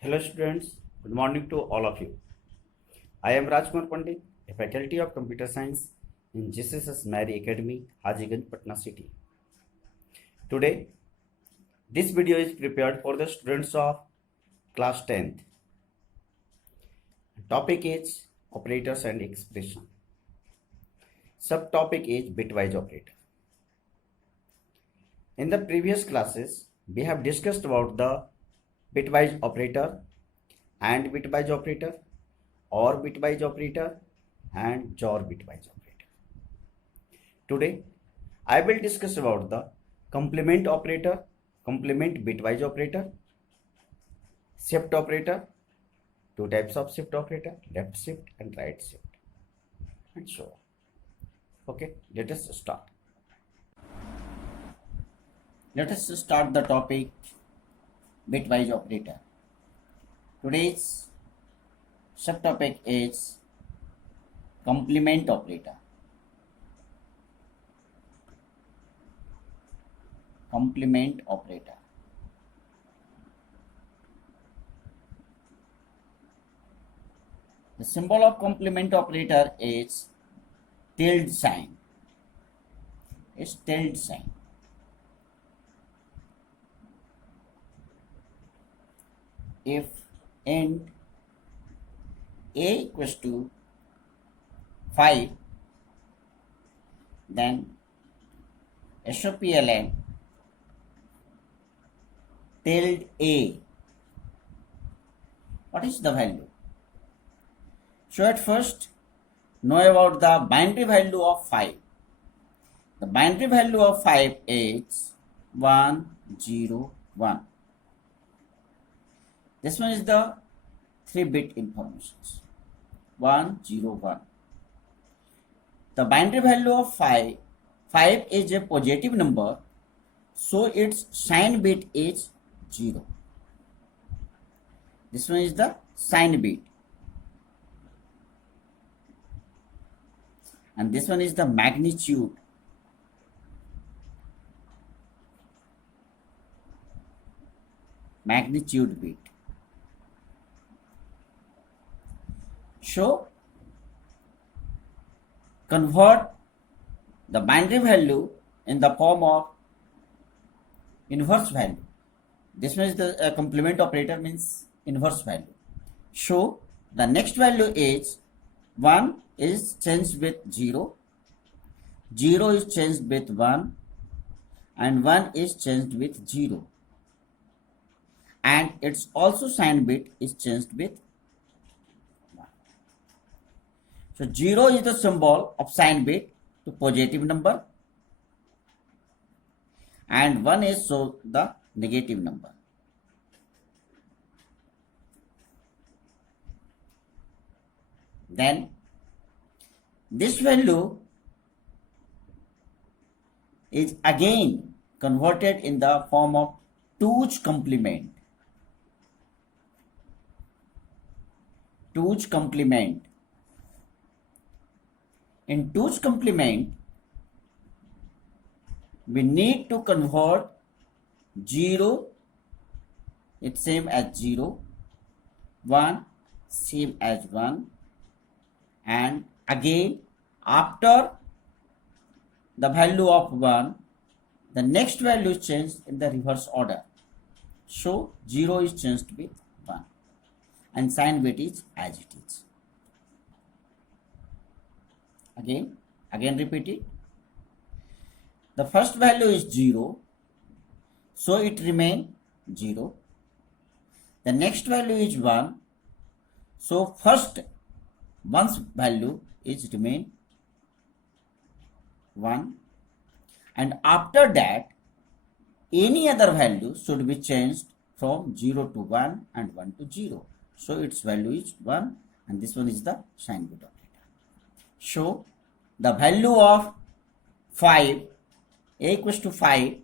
Hello students, good morning to all of you. I am Rajkumar Pandit, a faculty of computer science in JSS Mary Academy, Hajiganj, Patna city. Today, this video is prepared for the students of class 10th. Topic is operators and expression. Subtopic is bitwise operator. In the previous classes, we have discussed about the bitwise operator and bitwise operator, or bitwise operator and XOR bitwise operator. Today I will discuss about the complement operator, complement bitwise operator, shift operator, two types of shift operator, left shift and right shift, and so on. Okay, let us start. Let us start the topic bitwise operator. Today's subtopic is complement operator. Complement operator. The symbol of complement operator is tilde sign. Is tilde sign. If int a equals to 5, then SOPLN tilde a, what is the value? So at first know about the binary value of 5. The binary value of 5 is 1, 0, 1. This one is the 3-bit informations. 1, 0, 1. The binary value of 5 is a positive number, so its sign bit is 0. This one is the sign bit. And this one is the magnitude. Magnitude bit. So convert the binary value in the form of inverse value. This one is the complement operator, means inverse value. So the next value is 1 is changed with 0, 0 is changed with 1, and 1 is changed with 0, and its also sign bit is changed with 1. So 0 is the symbol of sign bit to positive number, and 1 is so the negative number. Then this value is again converted in the form of 2's complement. 2's complement. In 2's complement, we need to convert 0, it's same as 0, 1, same as 1, and again after the value of 1, the next value is changed in the reverse order. So 0 is changed with 1, and sign bit is as it is. Again repeat it. The first value is 0, so it remain 0. The next value is 1, so first one's value is remain 1, and after that any other value should be changed from 0 to 1 and 1 to 0. So its value is 1, and this one is the sign bit operator. So the value of 5, a equals to 5,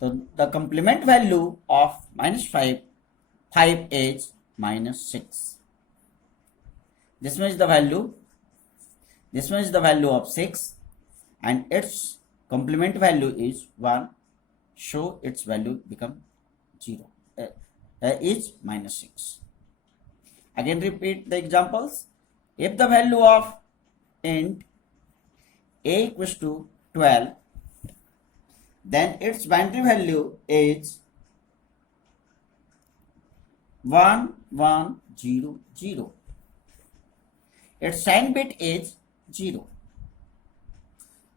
so the complement value of -5 is -6. This one is the value. This one is the value of 6, and its complement value is 1. So its value become 0. is minus 6. Again repeat the examples. If the value of int a equals to 12, then its binary value is 1100. Its sign bit is 0.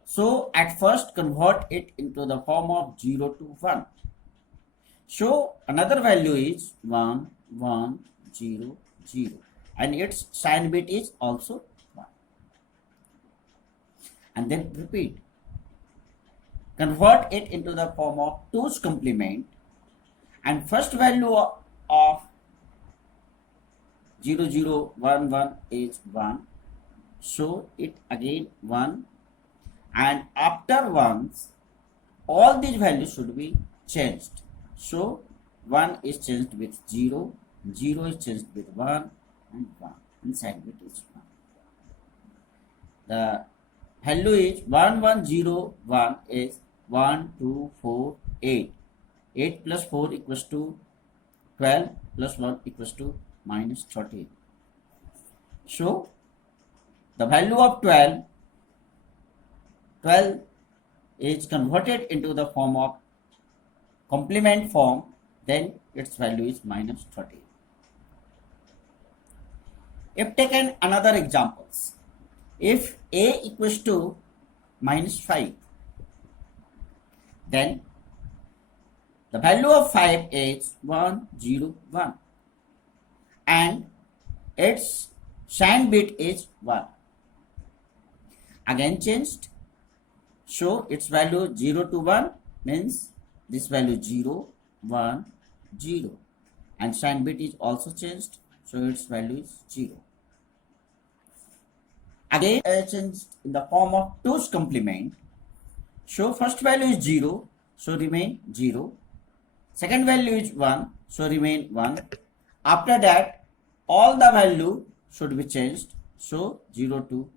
So at first convert it into the form of 0 to 1. So another value is 1100 and its sign bit is also 1. And then repeat. Convert it into the form of 2's complement, and first value of 0011 is 1. So it again 1, and after ones all these values should be changed. So 1 is changed with 0, 0 is changed with 1, and 1, and sign bit is 1. The value is 1101 is 1, 2, 4, 8. 8 plus 4 equals to 12 plus 1 equals to minus 13. So the value of 12 is converted into the form of complement form, then its value is minus 13. If taken another examples, if a equals to minus 5, then the value of 5 is 101 and its sign bit is 1. Again changed. So its value 0 to 1 means this value 0, 1, 0, and sign bit is also changed, so its value is 0. Again changed in the form of 2's complement. So first value is 0, so remain 0. Second value is 1, so remain 1. After that all the value should be changed, so 0 to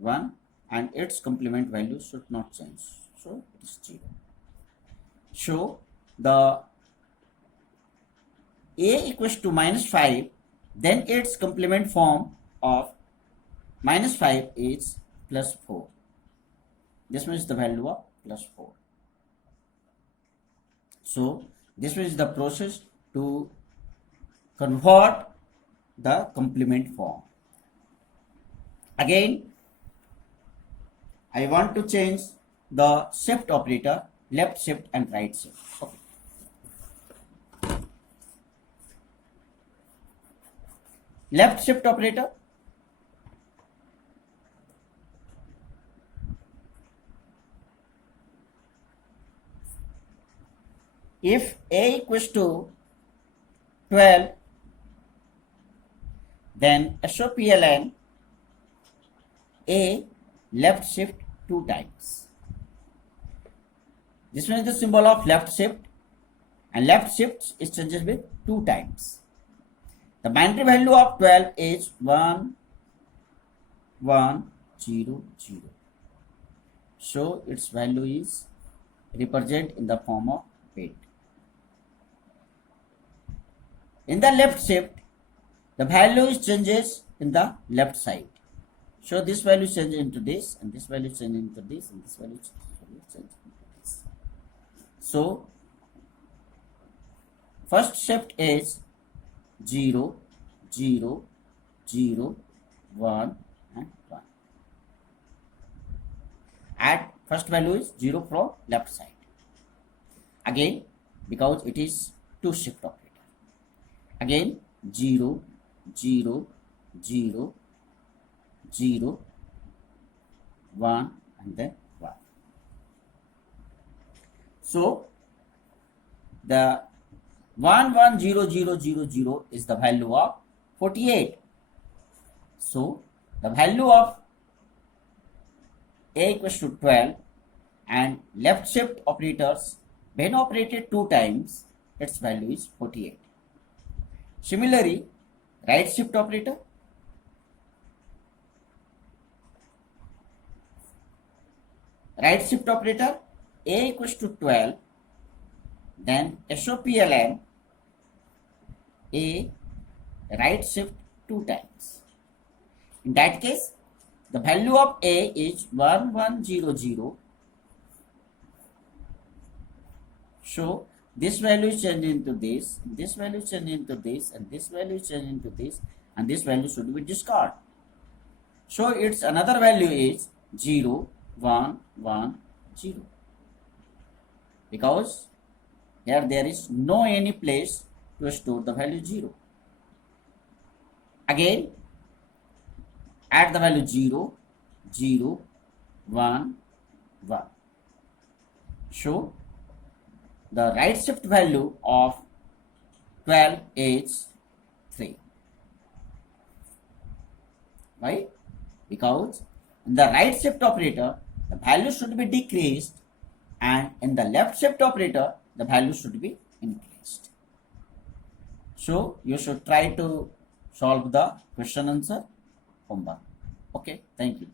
1, and its complement value should not change, so it is 0. So the a equals to minus 5, then its complement form of minus 5 is plus 4. This means the value of plus 4. So this is the process to convert the complement form. Again, I want to change the shift operator, left shift and right shift. Okay. Left shift operator. If a equals to 12, then SOPLN a left shift 2 times. This one is the symbol of left shift, and left shift is changes with 2 times. The binary value of 12 is 1100. So its value is represented in the form of bit. In the left shift, the value is changes in the left side. So this value changes into this, and this value changes into this, and this value changes into this. So first shift is 0, 0, 0, 1, and 1. Add first value is 0 from left side. Again, because it is 2 shift operator. Again 0, 0, 0, 0, 1, and then 1. So the 110000 is the value of 48. So the value of a equals to 12, and left shift operators when operated 2 times, its value is 48. Similarly, right shift operator. Right shift operator, a equals to 12, then SOPLN A right shift 2 times. In that case, the value of A is 1100. So this value is changed into this value is changed into this, and this value is changed into this, and this value should be discarded. So its another value is 0, 1, 1, 0. Because here there is no any place to store the value 0. Again, add the value 0, 0, 1, 1. So the right shift value of 12 is 3. Why? Because in the right shift operator, the value should be decreased, and in the left shift operator, the value should be increased. So you should try to solve the question answer homework. Okay, thank you.